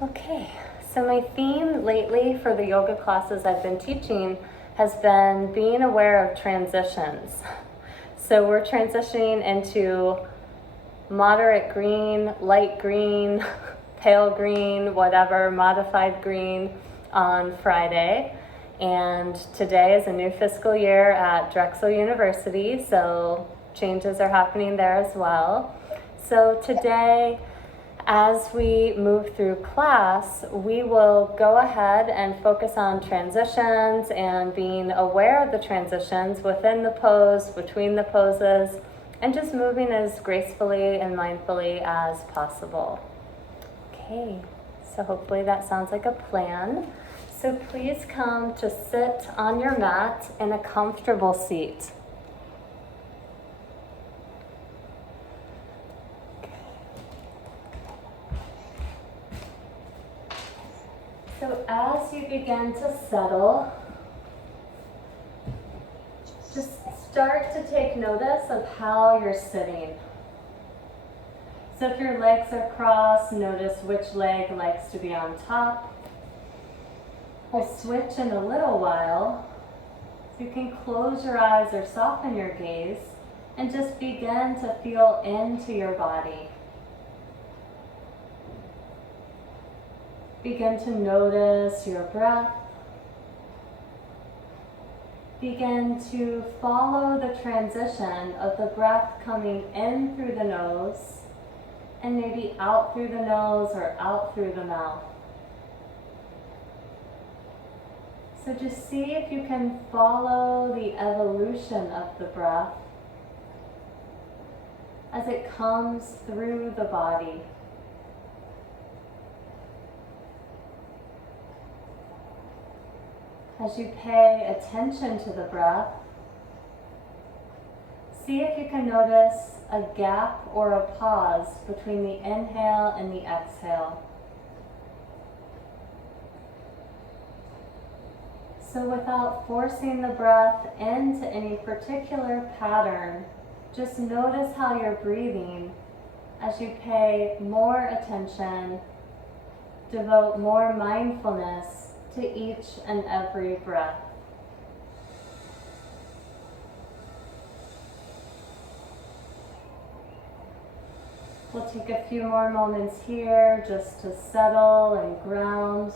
Okay, so my theme lately for the yoga classes I've been teaching has been being aware of transitions. So we're transitioning into moderate green, light green, pale green, whatever, modified green on Friday. And today is a new fiscal year at Drexel University, so changes are happening there as well. So today, as we move through class, we will go ahead and focus on transitions and being aware of the transitions within the pose, between the poses, and just moving as gracefully and mindfully as possible. Okay, so hopefully that sounds like a plan. So please come to sit on your mat in a comfortable seat. So as you begin to settle, just start to take notice of how you're sitting. So if your legs are crossed, notice which leg likes to be on top. We'll switch in a little while. So you can close your eyes or soften your gaze and just begin to feel into your body. Begin to notice your breath. Begin to follow the transition of the breath coming in through the nose and maybe out through the nose or out through the mouth. So just see if you can follow the evolution of the breath as it comes through the body. As you pay attention to the breath, see if you can notice a gap or a pause between the inhale and the exhale. So without forcing the breath into any particular pattern, just notice how you're breathing as you pay more attention, devote more mindfulness to each and every breath. We'll take a few more moments here just to settle and ground.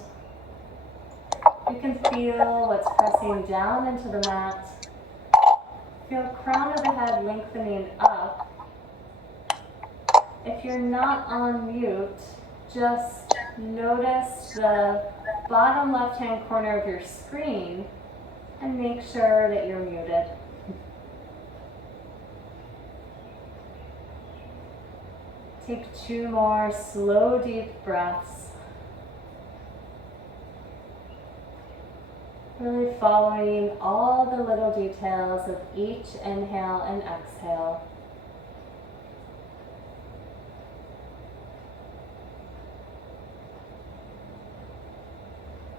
You can feel what's pressing down into the mat. Feel crown of the head lengthening up. If you're not on mute, just notice the bottom left-hand corner of your screen and make sure that you're muted. Take 2 more slow, deep breaths. Really following all the little details of each inhale and exhale.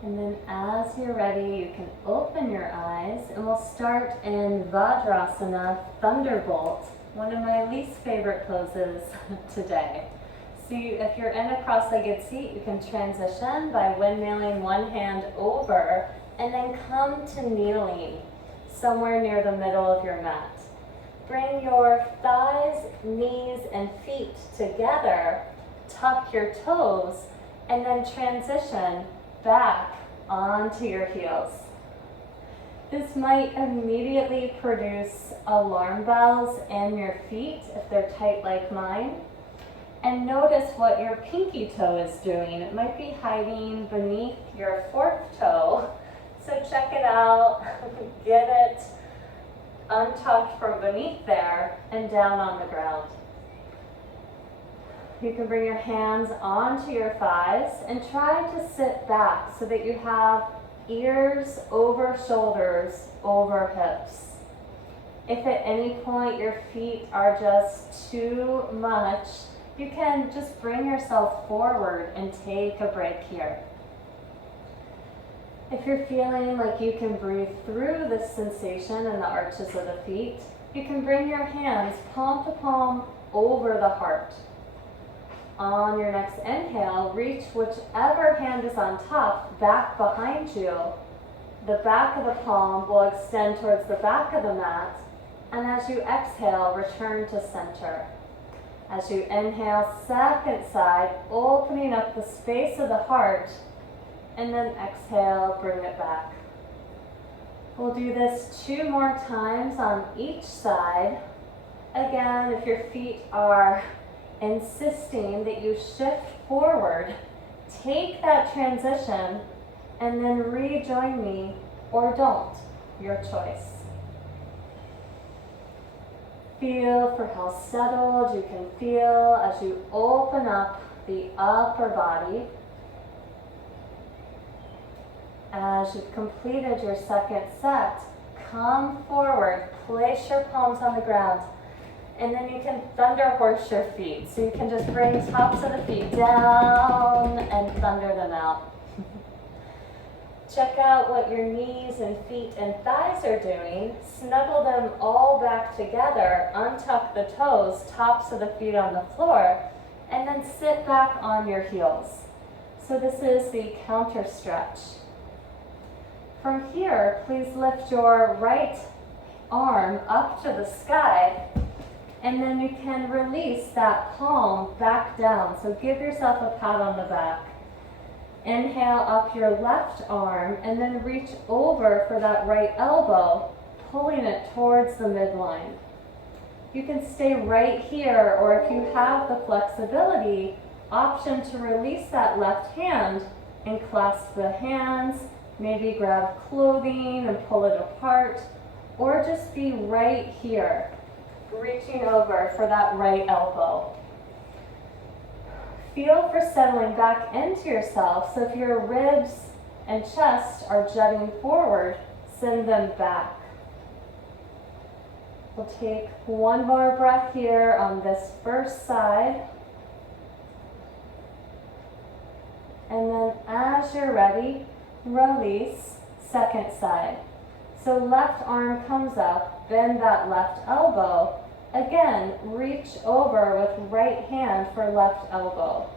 And then as you're ready, you can open your eyes and we'll start in Vajrasana, Thunderbolt, one of my least favorite poses today. So if you're in a cross-legged seat, you can transition by windmilling one hand over and then come to kneeling somewhere near the middle of your mat. Bring your thighs, knees, and feet together, tuck your toes, and then transition back onto your heels. This might immediately produce alarm bells in your feet if they're tight like mine. And notice what your pinky toe is doing. It might be hiding beneath your 4th toe. So check it out, get it untucked from beneath there and down on the ground. You can bring your hands onto your thighs and try to sit back so that you have ears over shoulders over hips. If at any point your feet are just too much, you can just bring yourself forward and take a break here. If you're feeling like you can breathe through this sensation in the arches of the feet, you can bring your hands palm to palm over the heart. On your next inhale, reach whichever hand is on top back behind you. The back of the palm will extend towards the back of the mat, and as you exhale, return to center. As you inhale, second side, opening up the space of the heart, and then exhale, bring it back. We'll do this 2 more times on each side. Again, if your feet are insisting that you shift forward, take that transition and then rejoin me, or don't, your choice. Feel for how settled you can feel as you open up the upper body. As you've completed your second set, come forward, place your palms on the ground, and then you can thunder horse your feet. So you can just bring tops of the feet down and thunder them out. Check out what your knees and feet and thighs are doing. Snuggle them all back together, untuck the toes, tops of the feet on the floor, and then sit back on your heels. So this is the counter stretch. From here, please lift your right arm up to the sky, and then you can release that palm back down. So give yourself a pat on the back. Inhale up your left arm, and then reach over for that right elbow, pulling it towards the midline. You can stay right here, or if you have the flexibility, option to release that left hand and clasp the hands. Maybe grab clothing and pull it apart, or just be right here, reaching over for that right elbow. Feel for settling back into yourself. So if your ribs and chest are jutting forward, send them back. We'll take 1 more breath here on this first side. And then as you're ready, release, second side. So left arm comes up, bend that left elbow. Again, reach over with right hand for left elbow.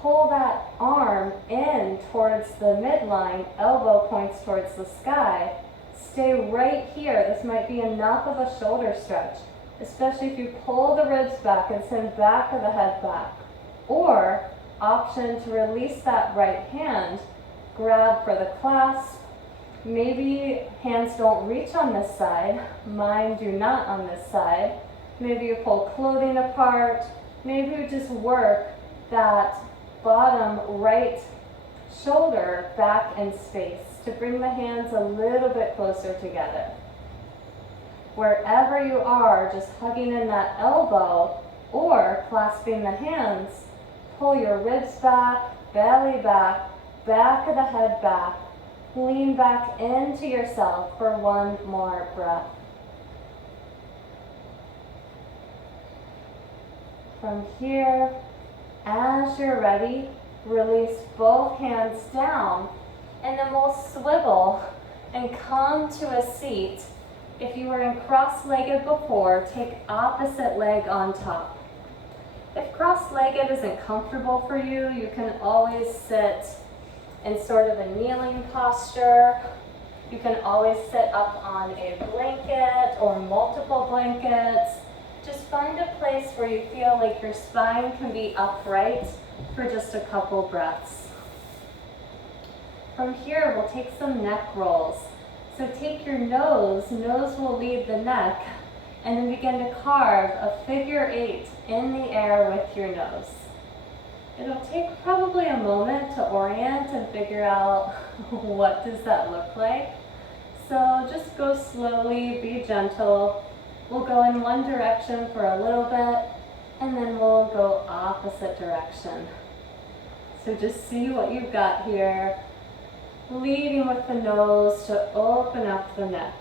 Pull that arm in towards the midline, elbow points towards the sky. Stay right here. This might be enough of a shoulder stretch, especially if you pull the ribs back and send back of the head back. Or option to release that right hand, grab for the clasp. Maybe hands don't reach on this side. Mine do not on this side. Maybe you pull clothing apart. Maybe you just work that bottom right shoulder back in space to bring the hands a little bit closer together. Wherever you are, just hugging in that elbow or clasping the hands, pull your ribs back, belly back, back of the head back. Lean back into yourself for 1 more breath. From here, as you're ready, release both hands down, and then we'll swivel and come to a seat. If you were in cross-legged before, take opposite leg on top. If cross-legged isn't comfortable for you, you can always sit in sort of a kneeling posture. You can always sit up on a blanket or multiple blankets. Just find a place where you feel like your spine can be upright for just a couple breaths. From here, we'll take some neck rolls. So take your nose will lead the neck, and then begin to carve a figure 8 in the air with your nose. It'll take probably a moment to orient and figure out what does that look like. So just go slowly, be gentle. We'll go in one direction for a little bit, and then we'll go opposite direction. So just see what you've got here. Leading with the nose to open up the neck.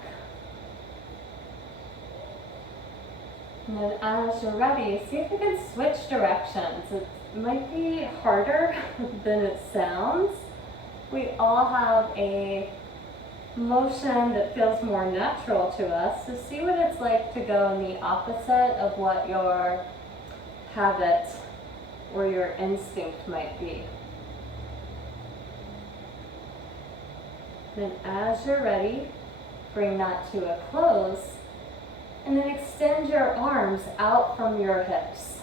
And then as you're ready, see if you can switch directions. It might be harder than it sounds. We all have a motion that feels more natural to us. So see what it's like to go in the opposite of what your habit or your instinct might be. Then as you're ready, bring that to a close, and then extend your arms out from your hips.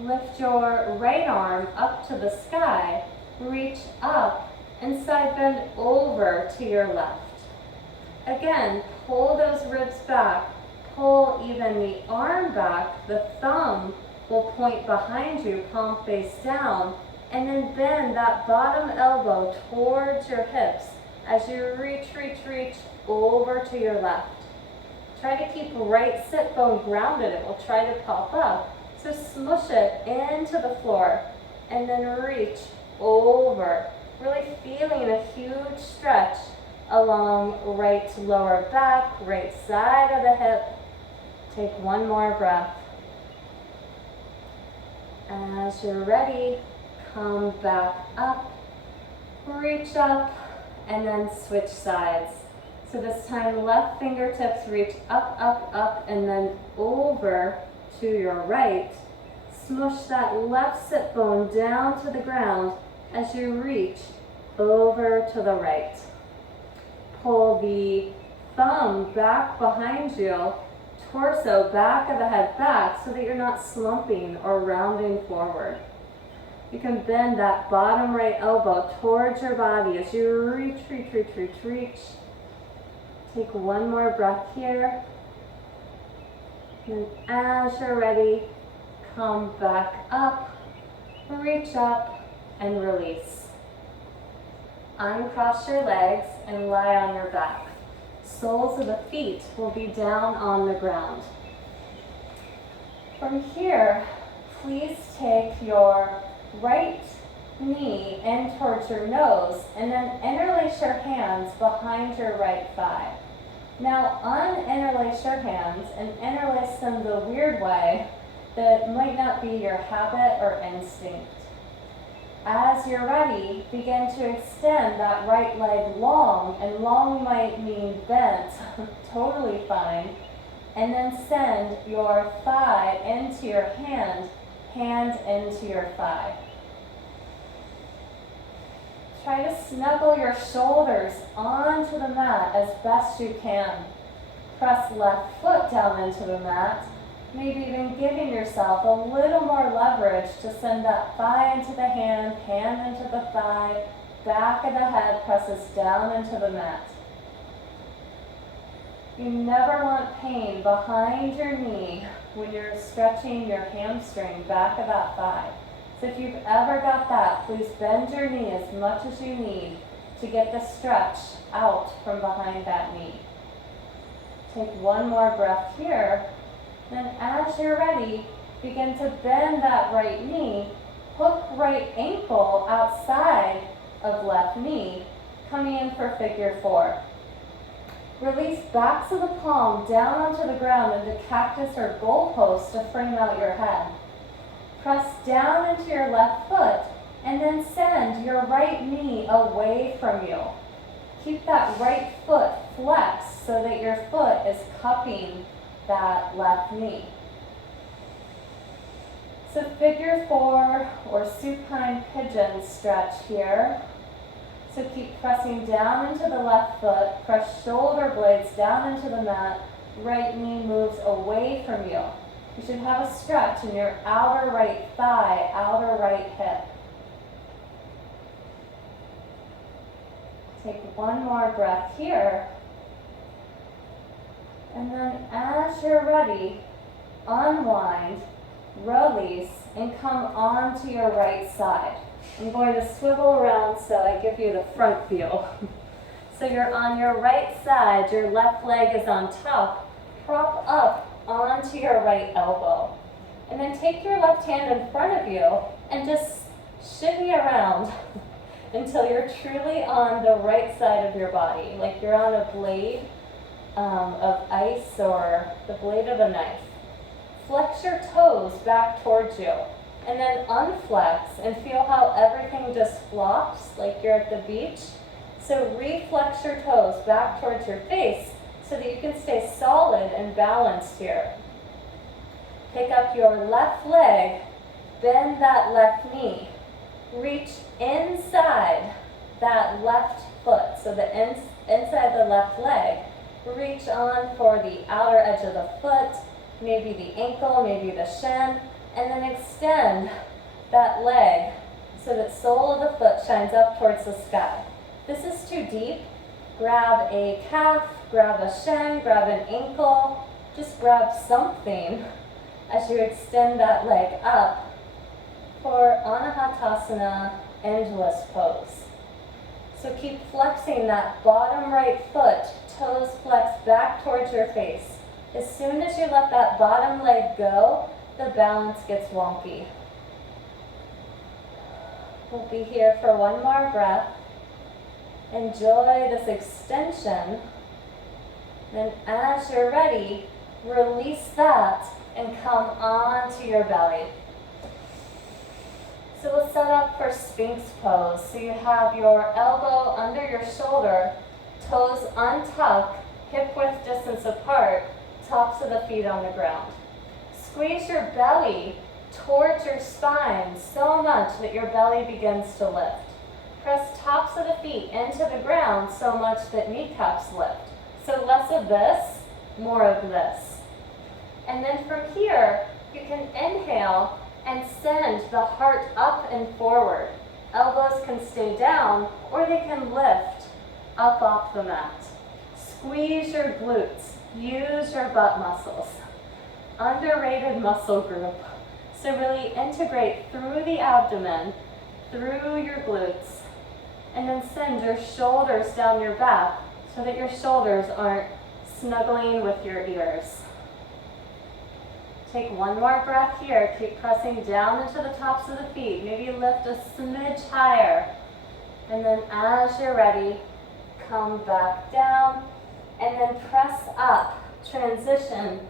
Lift your right arm up to the sky, reach up, and side bend over to your left. Again, pull those ribs back, pull even the arm back, the thumb will point behind you, palm face down, and then bend that bottom elbow towards your hips as you reach over to your left. Try to keep right sit bone grounded. It will try to pop up. So smush it into the floor and then reach over. Really feeling a huge stretch along right lower back, right side of the hip. Take one more breath. As you're ready, come back up, reach up, and then switch sides. So this time left fingertips reach up, up, and then over to your right. Smush that left sit bone down to the ground as you reach over to the right. Pull the thumb back behind you, torso, back of the head back, so that you're not slumping or rounding forward. You can bend that bottom right elbow towards your body as you reach. Take one more breath here. And as you're ready, come back up, reach up, and release. Uncross your legs and lie on your back. Soles of the feet will be down on the ground. From here, please take your right knee in towards your nose and then interlace your hands behind your right thigh. Now uninterlace your hands and interlace them the weird way that might not be your habit or instinct. As you're ready, begin to extend that right leg long, and long might mean bent, totally fine. And then send your thigh into your hand into your thigh. Try to snuggle your shoulders onto the mat as best you can. Press left foot down into the mat, maybe even giving yourself a little more leverage to send that thigh into the hand into the thigh, back of the head presses down into the mat. You never want pain behind your knee when you're stretching your hamstring, back of that thigh. So if you've ever got that, please bend your knee as much as you need to get the stretch out from behind that knee. Take one more breath here. Then as you're ready, begin to bend that right knee, hook right ankle outside of left knee, coming in for figure four. Release backs of the palm down onto the ground into cactus or goalpost to frame out your head. Press down into your left foot and then send your right knee away from you. Keep that right foot flexed so that your foot is cupping that left knee. So figure four or supine pigeon stretch here. So keep pressing down into the left foot, press shoulder blades down into the mat, right knee moves away from you. You should have a stretch in your outer right thigh, outer right hip. Take one more breath here. And then as you're ready, unwind, release, and come onto your right side. I'm going to swivel around so I give you the front view. So you're on your right side, your left leg is on top. Prop up onto your right elbow. And then take your left hand in front of you and just shimmy around until you're truly on the right side of your body, like you're on a blade of ice or the blade of a knife. Flex your toes back towards you and then unflex and feel how everything just flops like you're at the beach. So reflex your toes back towards your face so that you can stay solid and balanced here. Pick up your left leg, bend that left knee. Reach inside that left foot, so the inside the left leg. Reach on for the outer edge of the foot, maybe the ankle, maybe the shin, and then extend that leg so that sole of the foot shines up towards the sky. This is too deep. Grab a calf, grab a shin, grab an ankle, just grab something as you extend that leg up for Anahatasana endless pose. So keep flexing that bottom right foot, toes flex back towards your face. As soon as you let that bottom leg go, the balance gets wonky. We'll be here for one more breath. Enjoy this extension. Then as you're ready, release that and come onto your belly. So we'll set up for Sphinx pose. So you have your elbow under your shoulder, toes untucked, hip width distance apart, tops of the feet on the ground. Squeeze your belly towards your spine so much that your belly begins to lift. Press tops of the feet into the ground so much that kneecaps lift. So less of this, more of this. And then from here, you can inhale and send the heart up and forward. Elbows can stay down or they can lift up off the mat. Squeeze your glutes. Use your butt muscles. Underrated muscle group. So really integrate through the abdomen, through your glutes, and then send your shoulders down your back so that your shoulders aren't snuggling with your ears. Take one more breath here. Keep pressing down into the tops of the feet. Maybe lift a smidge higher. And then as you're ready, come back down and then press up. Transition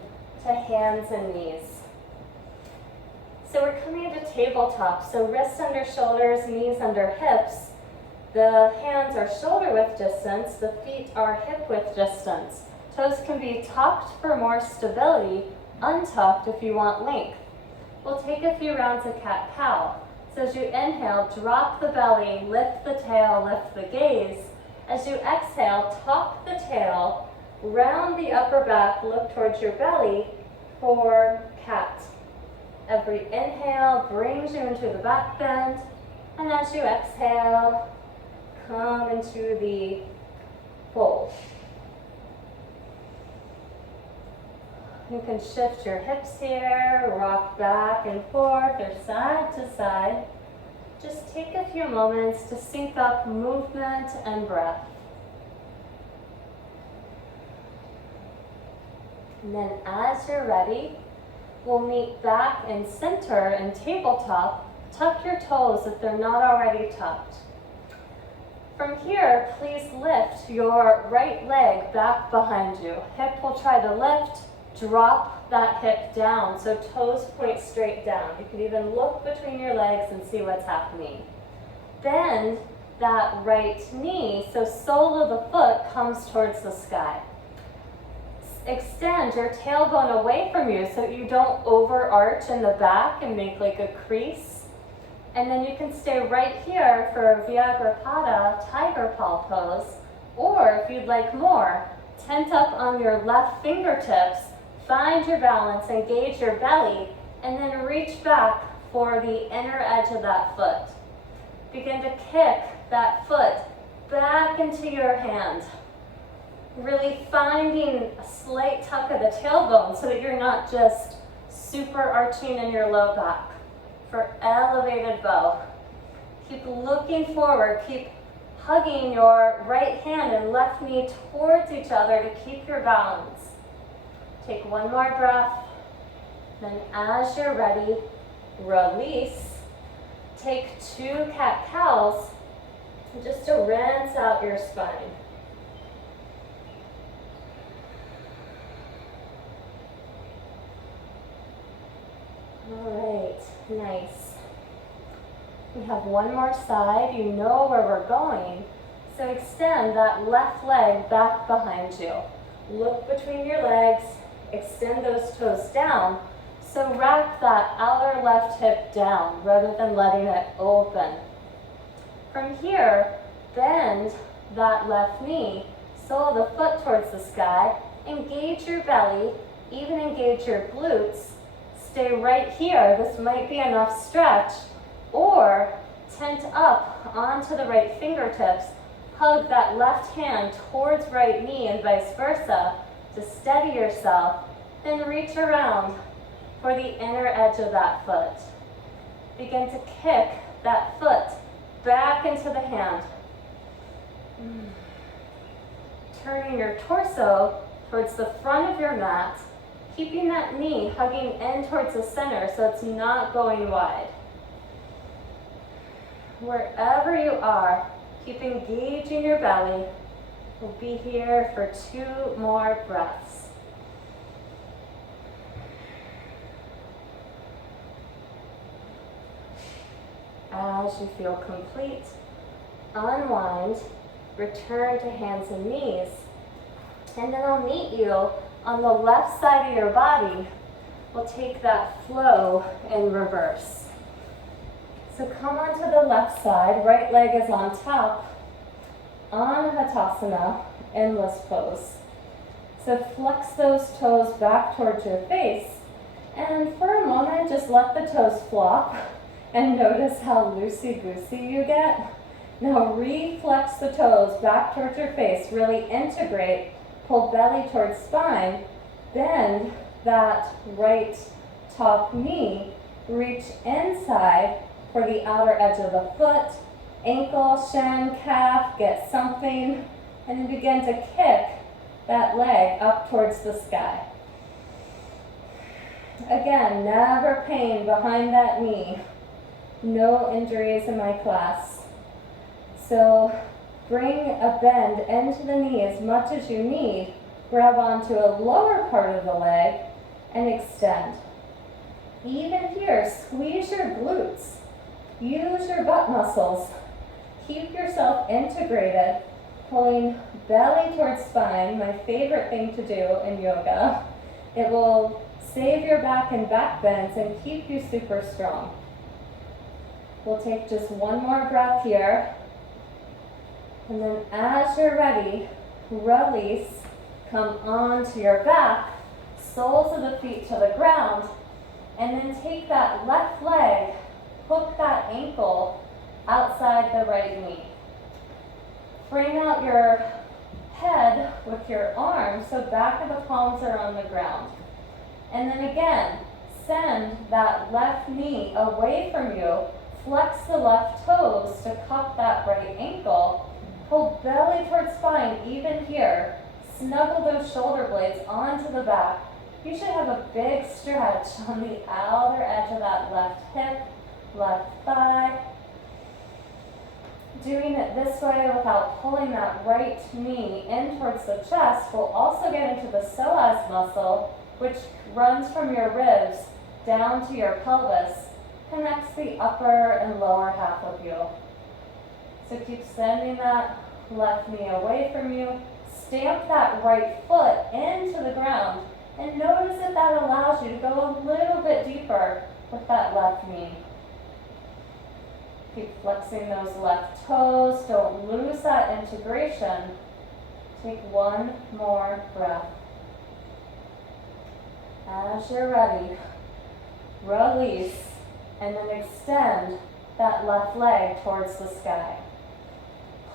to hands and knees. So we're coming into tabletop. So wrists under shoulders, knees under hips. The hands are shoulder width distance. The feet are hip width distance. Toes can be tucked for more stability, untucked if you want length. We'll take a few rounds of cat-cow. So as you inhale, drop the belly, lift the tail, lift the gaze. As you exhale, tuck the tail, round the upper back, look towards your belly for cat. Every inhale brings you into the back bend, and as you exhale, come into the fold. You can shift your hips here, rock back and forth or side to side. Just take a few moments to sync up movement and breath. And then as you're ready, we'll meet back in center and tabletop. Tuck your toes if they're not already tucked. From here, please lift your right leg back behind you. Hip will try to lift. Drop that hip down so toes point straight down. You can even look between your legs and see what's happening. Bend that right knee so sole of the foot comes towards the sky. Extend your tailbone away from you so you don't overarch in the back and make like a crease. And then you can stay right here for Vyagrapada, tiger paw pose. Or if you'd like more, tent up on your left fingertips. Find your balance, engage your belly, and then reach back for the inner edge of that foot. Begin to kick that foot back into your hand. Really finding a slight tuck of the tailbone so that you're not just super arching in your low back. For elevated bow. Keep looking forward, keep hugging your right hand and left knee towards each other to keep your balance. Take one more breath, then as you're ready, release. Take 2 cat-cows just to rinse out your spine. All right, nice. We have one more side. You know where we're going. So extend that left leg back behind you. Look between your legs. Extend those toes down So rack that outer left hip down rather than letting it open. From here, bend that left knee, sole of the foot towards the sky, engage your belly, even engage your glutes. Stay right here. This might be enough stretch, or tent up onto the right fingertips. Hug that left hand towards right knee and vice versa to steady yourself. Then reach around for the inner edge of that foot. Begin to kick that foot back into the hand. Turning your torso towards the front of your mat, keeping that knee hugging in towards the center so it's not going wide. Wherever you are, keep engaging your belly. We'll be here for 2 more breaths. As you feel complete, unwind, return to hands and knees, and then I'll meet you on the left side of your body. We'll take that flow in reverse. So come onto the left side, right leg is on top, Anahatasana, endless pose. So flex those toes back towards your face, and for a moment, just let the toes flop, and notice how loosey-goosey you get. Now reflex the toes back towards your face, really integrate, pull belly towards spine, bend that right top knee, reach inside for the outer edge of the foot, ankle, shin, calf, get something, and then begin to kick that leg up towards the sky. Again, never pain behind that knee. No injuries in my class. So bring a bend into the knee as much as you need. Grab onto a lower part of the leg and extend. Even here, squeeze your glutes. Use your butt muscles. Keep yourself integrated, pulling belly towards spine, my favorite thing to do in yoga. It will save your back and back bends and keep you super strong. We'll take just 1 more breath here. And then as you're ready, release, come onto your back, soles of the feet to the ground, and then take that left leg, hook that ankle outside the right knee. Frame out your head with your arms so back of the palms are on the ground. And then again, send that left knee away from you, flex the left toes to cup that right ankle, pull belly towards spine even here, snuggle those shoulder blades onto the back. You should have a big stretch on the outer edge of that left hip, left thigh. Doing it this way without pulling that right knee in towards the chest will also get into the psoas muscle, which runs from your ribs down to your pelvis, connects the upper and lower half of you. So keep sending that left knee away from you. Stamp that right foot into the ground, and notice that that allows you to go a little bit deeper with that left knee. Keep flexing those left toes. Don't lose that integration. Take 1 more breath. As you're ready, release, and then extend that left leg towards the sky.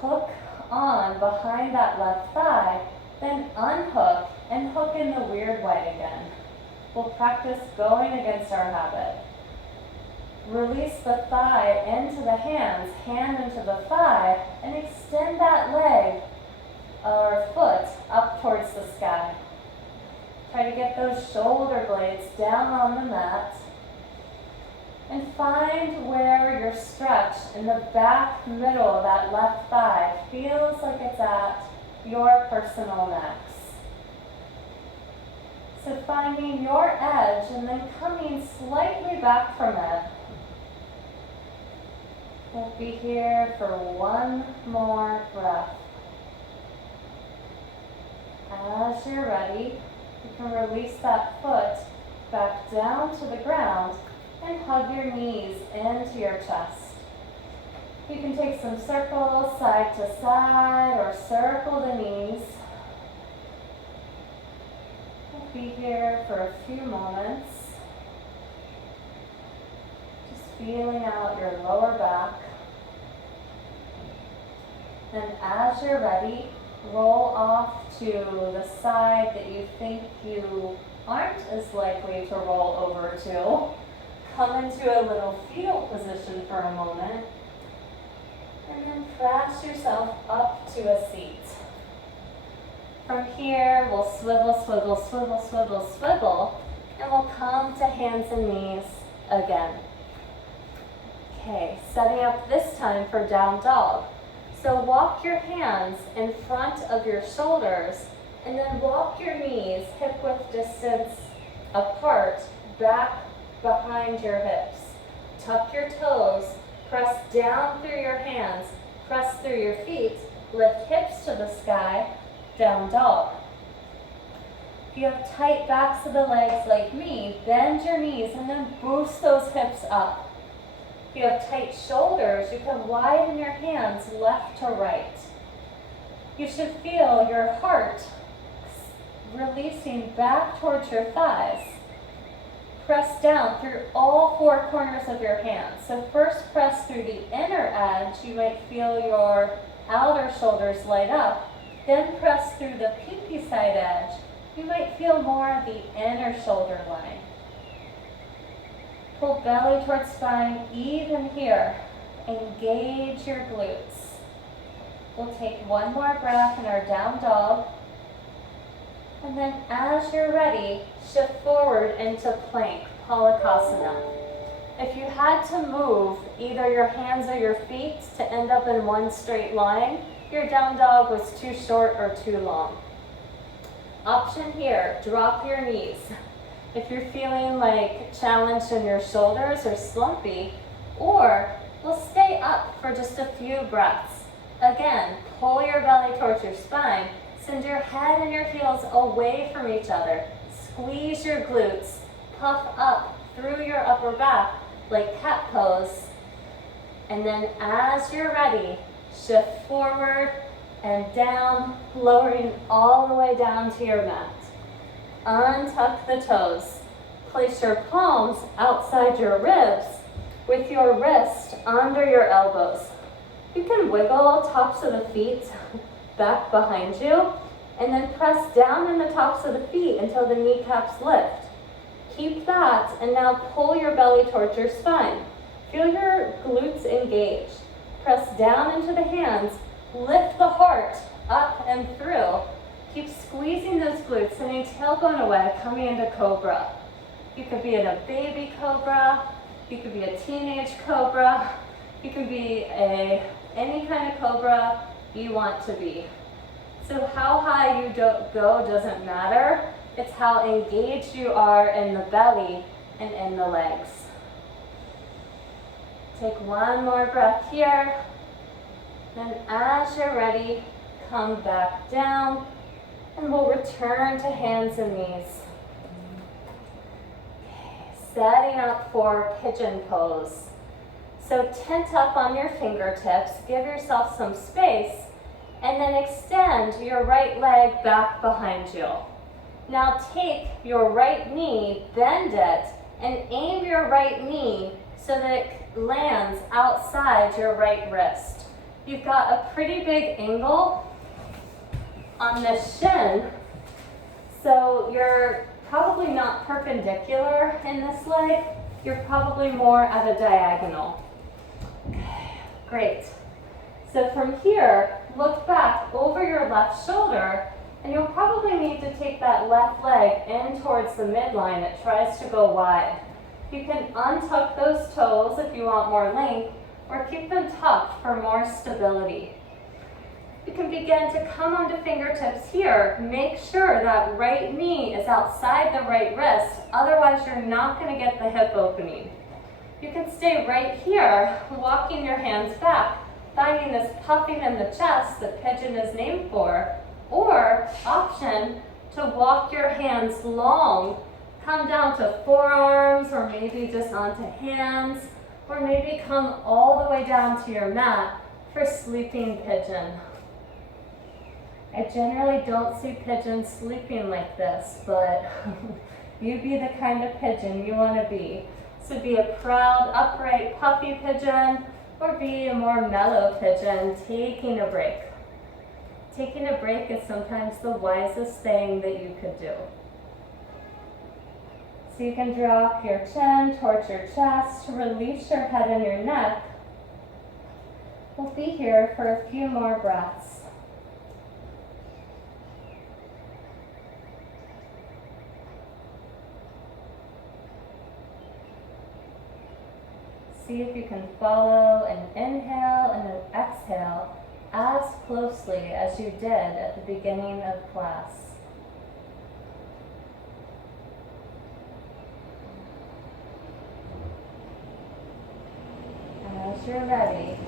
Hook on behind that left thigh, then unhook and hook in the weird white again. We'll practice going against our habit. Release the thigh into the hands, hand into the thigh, and extend that leg or foot up towards the sky. Try to get those shoulder blades down on the mat. And find where your stretch in the back middle of that left thigh feels like it's at your personal max. So finding your edge and then coming slightly back from it. We'll be here for 1 more breath. As you're ready, you can release that foot back down to the ground and hug your knees into your chest. You can take some circles side to side or circle the knees. We'll be here for a few moments. Just feeling out your lower back. And as you're ready, roll off to the side that you think you aren't as likely to roll over to. Come into a little fetal position for a moment. And then press yourself up to a seat. From here, we'll swivel, swivel, swivel, swivel, swivel, and we'll come to hands and knees again. Okay, setting up this time for down dog. So walk your hands in front of your shoulders, and then walk your knees hip-width distance apart, back behind your hips. Tuck your toes, press down through your hands, press through your feet, lift hips to the sky, down dog. If you have tight backs of the legs like me, bend your knees and then boost those hips up. If you have tight shoulders, you can widen your hands left to right. You should feel your heart releasing back towards your thighs. Press down through all four corners of your hands. So first press through the inner edge. You might feel your outer shoulders light up. Then press through the pinky side edge. You might feel more of the inner shoulder line. Pull belly towards spine, even here. Engage your glutes. We'll take one more breath in our down dog. And then as you're ready, shift forward into plank, Palakasana. If you had to move either your hands or your feet to end up in one straight line, your down dog was too short or too long. Option here, drop your knees. If you're feeling like challenged in your shoulders or slumpy, or we'll stay up for just a few breaths. Again, pull your belly towards your spine. Send your head and your heels away from each other. Squeeze your glutes. Puff up through your upper back like cat pose. And then as you're ready, shift forward and down, lowering all the way down to your mat. Untuck the toes. Place your palms outside your ribs with your wrist under your elbows. You can wiggle tops of the feet back behind you, and then press down in the tops of the feet until the kneecaps lift. Keep that, and now pull your belly towards your spine. Feel your glutes engage. Press down into the hands, lift the heart up and through. Keep squeezing those glutes, sending tailbone away, coming into cobra. You could be in a baby cobra, you could be a teenage cobra, you could be any kind of cobra you want to be. So how high you go doesn't matter. It's how engaged you are in the belly and in the legs. Take one more breath here. Then as you're ready, come back down and we'll return to hands and knees. Okay, setting up for pigeon pose. So tent up on your fingertips, give yourself some space, and then extend your right leg back behind you. Now take your right knee, bend it, and aim your right knee so that it lands outside your right wrist. You've got a pretty big angle on this shin, so you're probably not perpendicular in this leg. You're probably more at a diagonal. Okay, great. So from here, look back over your left shoulder, and you'll probably need to take that left leg in towards the midline. It tries to go wide. You can untuck those toes if you want more length, or keep them tucked for more stability. You can begin to come onto fingertips here. Make sure that right knee is outside the right wrist, otherwise you're not going to get the hip opening. You can stay right here, walking your hands back, finding this puffing in the chest that pigeon is named for, or option to walk your hands long Come down to forearms, or maybe just onto hands, or maybe come all the way down to your mat for sleeping pigeon. I generally don't see pigeons sleeping like this, but you be the kind of pigeon you want to be. So be a proud, upright, puffy pigeon, or be a more mellow pigeon, taking a break. Taking a break is sometimes the wisest thing that you could do. So you can drop your chin towards your chest, release your head and your neck. We'll be here for a few more breaths. See if you can follow an inhale and an exhale as closely as you did at the beginning of class. As you're ready,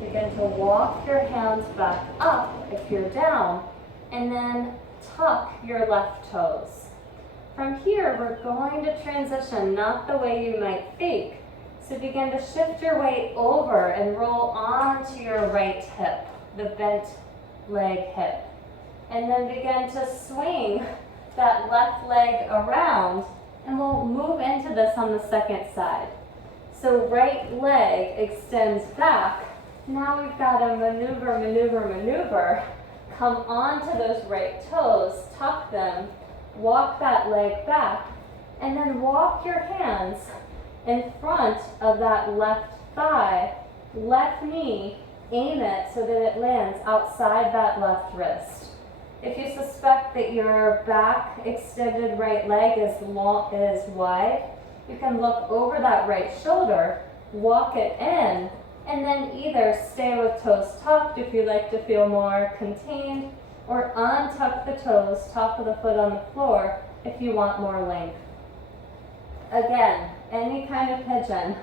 begin to walk your hands back up if you're down, and then tuck your left toes. From here, we're going to transition not the way you might think. So begin to shift your weight over and roll onto your right hip, the bent leg hip. And then begin to swing that left leg around, and we'll move into this on the second side. So right leg extends back. Now we've got a maneuver, maneuver, maneuver. Come onto those right toes, tuck them, walk that leg back, and then walk your hands in front of that left thigh, left knee, aim it so that it lands outside that left wrist. If you suspect that your back extended right leg is wide, you can look over that right shoulder, walk it in, and then either stay with toes tucked if you like to feel more contained, or untuck the toes, top of the foot on the floor if you want more length. Again, any kind of pigeon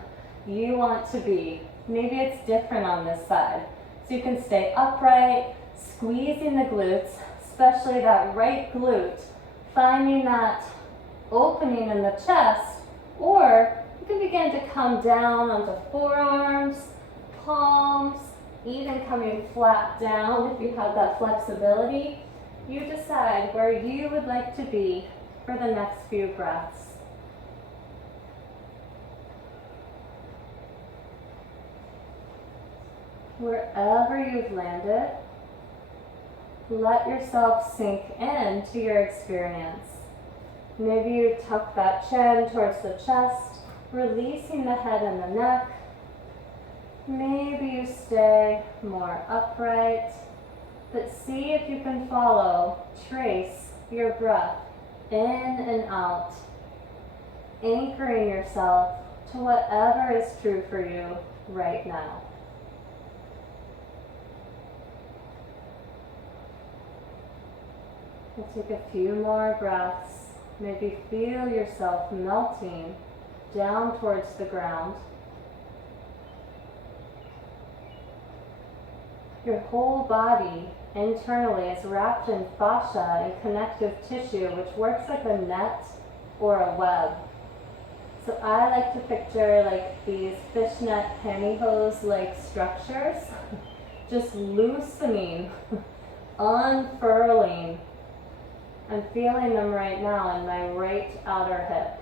you want to be. Maybe it's different on this side. So you can stay upright, squeezing the glutes, especially that right glute, finding that opening in the chest, or you can begin to come down onto forearms, palms, even coming flat down if you have that flexibility. You decide where you would like to be for the next few breaths. Wherever you've landed, let yourself sink into your experience. Maybe you tuck that chin towards the chest, releasing the head and the neck. Maybe you stay more upright, but see if you can follow, trace your breath in and out, anchoring yourself to whatever is true for you right now. We'll take a few more breaths. Maybe feel yourself melting down towards the ground. Your whole body internally is wrapped in fascia and connective tissue, which works like a net or a web. So I like to picture like these fishnet pantyhose-like structures, just loosening, unfurling. I'm feeling them right now in my right outer hip.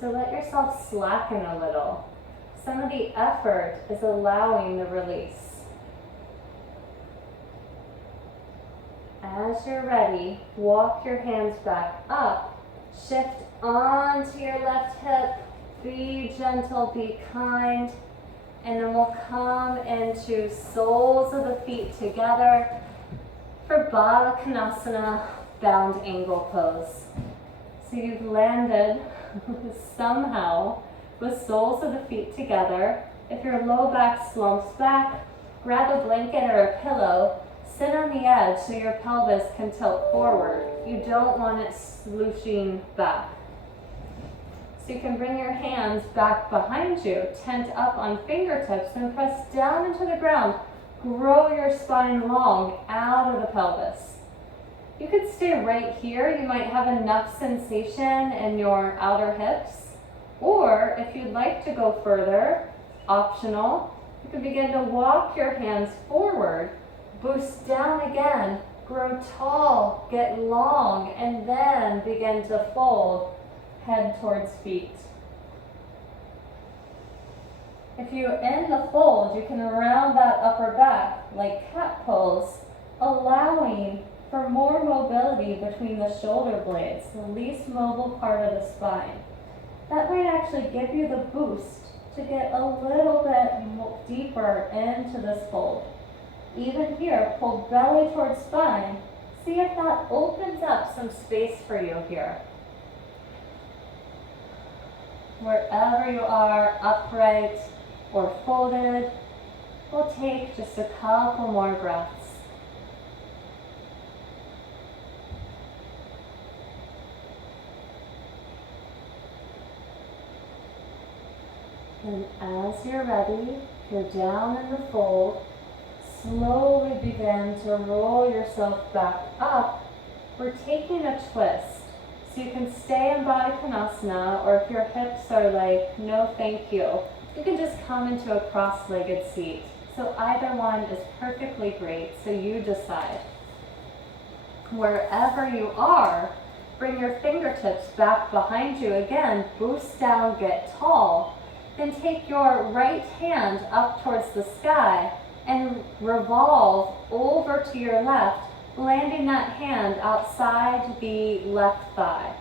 So let yourself slacken a little. Some of the effort is allowing the release. As you're ready, walk your hands back up. Shift onto your left hip. Be gentle, be kind. And then we'll come into soles of the feet together for Baddha Konasana, bound angle pose. So you've landed somehow with soles of the feet together. If your low back slumps back, grab a blanket or a pillow, sit on the edge so your pelvis can tilt forward. You don't want it slooshing back. So you can bring your hands back behind you, tent up on fingertips, and press down into the ground. Grow your spine long out of the pelvis. You could stay right here. You might have enough sensation in your outer hips. Or if you'd like to go further, optional, you can begin to walk your hands forward, boost down again, grow tall, get long, and then begin to fold, head towards feet. If you end the fold, you can round that upper back like cat pose, allowing for more mobility between the shoulder blades, the least mobile part of the spine. That might actually give you the boost to get a little bit deeper into this fold. Even here, pull belly towards spine. See if that opens up some space for you here. Wherever you are, upright or folded, we'll take just a couple more breaths. And as you're ready, you're down in the fold, slowly begin to roll yourself back up. We're taking a twist. So you can stay in Baddha Konasana, or if your hips are like, no thank you, you can just come into a cross-legged seat. So either one is perfectly great, so you decide. Wherever you are, bring your fingertips back behind you. Again, boost down, get tall. Then take your right hand up towards the sky and revolve over to your left, landing that hand outside the left thigh.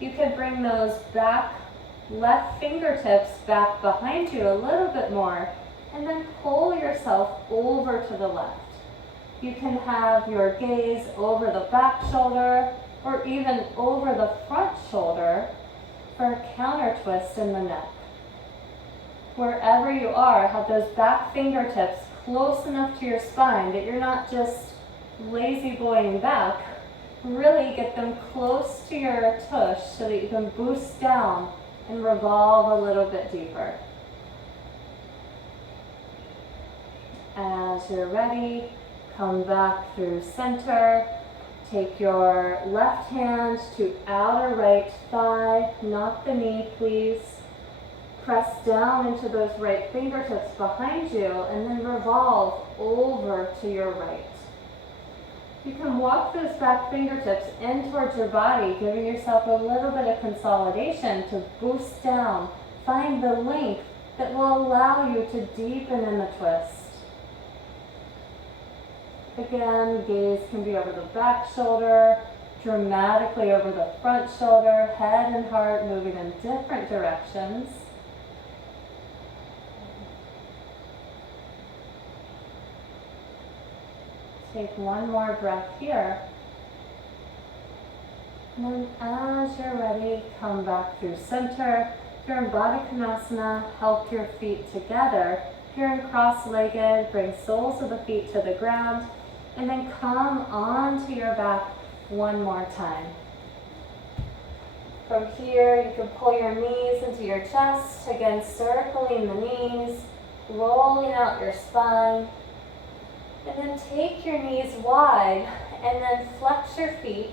You can bring those back left fingertips back behind you a little bit more, and then pull yourself over to the left. You can have your gaze over the back shoulder or even over the front shoulder for a counter twist in the neck. Wherever you are, have those back fingertips close enough to your spine that you're not just lazy boying back. Really get them close to your tush so that you can boost down and revolve a little bit deeper. As you're ready, come back through center. Take your left hand to outer right thigh, not the knee, please. Press down into those right fingertips behind you and then revolve over to your right. You can walk those back fingertips in towards your body, giving yourself a little bit of consolidation to boost down. Find the length that will allow you to deepen in the twist. Again, gaze can be over the back shoulder, dramatically over the front shoulder, head and heart moving in different directions. Take one more breath here. And then as you're ready, come back through center. If you're in Baddha Konasana, help your feet together. If you're in cross-legged, bring soles of the feet to the ground. And then come onto your back one more time. From here, you can pull your knees into your chest. Again, circling the knees, rolling out your spine. And then take your knees wide and then flex your feet,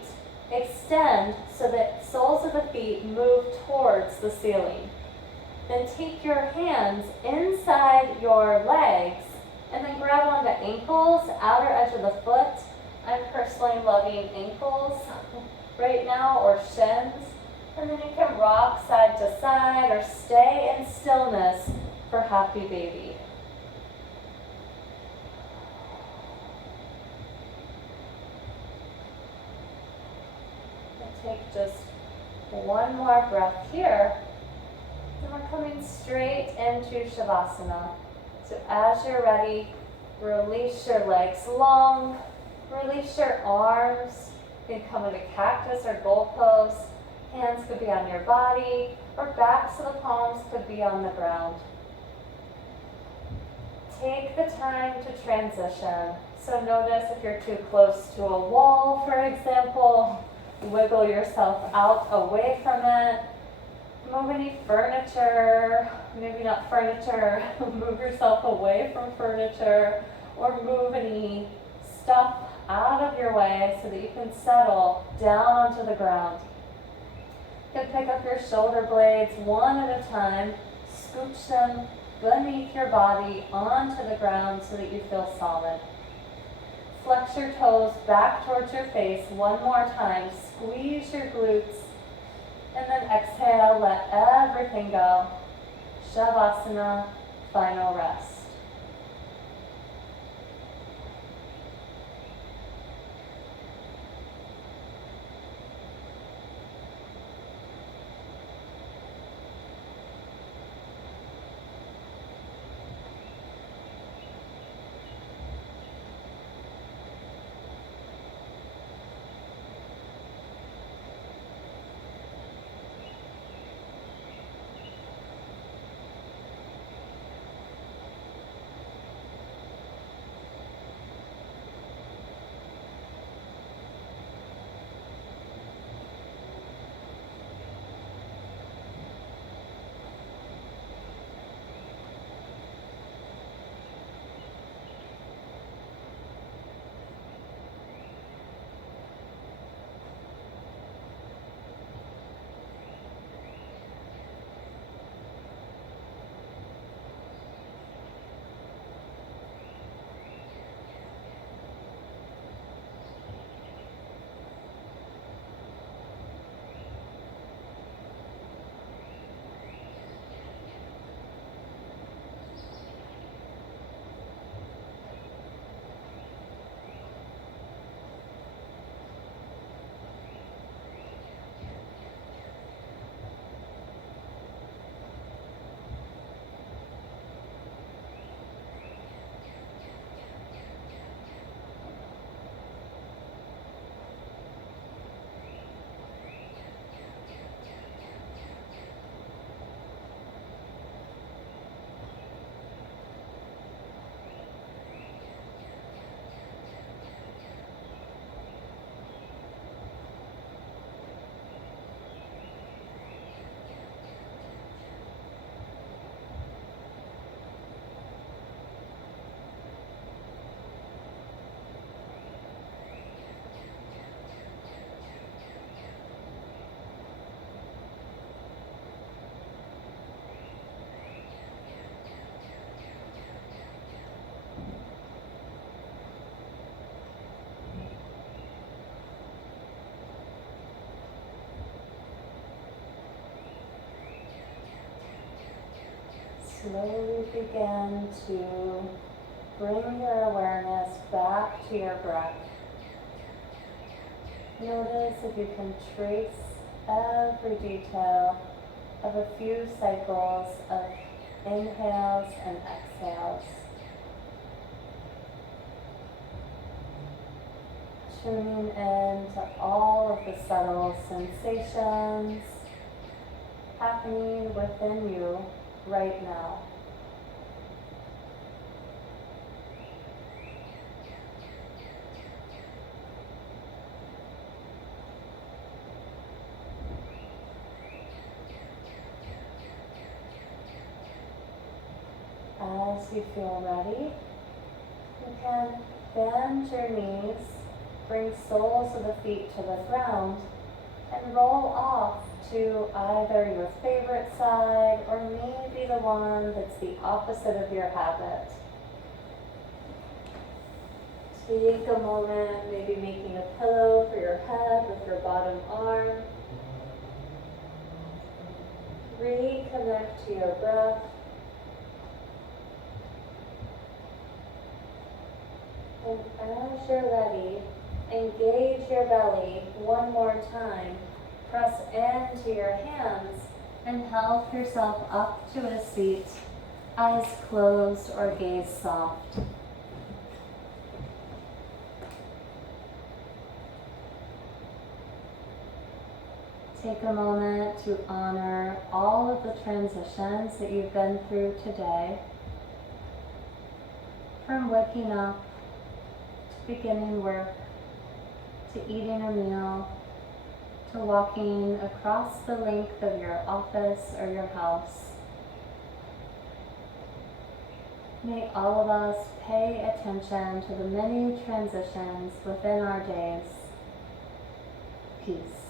extend so that soles of the feet move towards the ceiling. Then take your hands inside your legs and then grab onto ankles, outer edge of the foot. I'm personally loving ankles right now, or shins. And then you can rock side to side or stay in stillness for happy baby. Take just one more breath here, and we're coming straight into Shavasana. So as you're ready, release your legs long, release your arms. You can come into cactus or goal pose. Hands could be on your body, or backs of the palms could be on the ground. Take the time to transition. So notice if you're too close to a wall, for example, wiggle yourself out away from it. Move any furniture, maybe not furniture, move yourself away from furniture, or move any stuff out of your way so that you can settle down onto the ground. You can pick up your shoulder blades one at a time, scooch them beneath your body onto the ground so that you feel solid. Flex your toes back towards your face one more time. Squeeze your glutes. And then exhale, let everything go. Shavasana, final rest. Slowly begin to bring your awareness back to your breath. Notice if you can trace every detail of a few cycles of inhales and exhales. Tuning in to all of the subtle sensations happening within you right now. As you feel ready, you can bend your knees, bring soles of the feet to the ground, and roll off to either your favorite side or maybe the one that's the opposite of your habit. Take a moment, maybe making a pillow for your head with your bottom arm. Reconnect to your breath. And as you're ready, engage your belly one more time. Press into your hands and help yourself up to a seat, eyes closed or gaze soft. Take a moment to honor all of the transitions that you've been through today, from waking up to beginning work, to eating a meal, to walking across the length of your office or your house. May all of us pay attention to the many transitions within our days. Peace.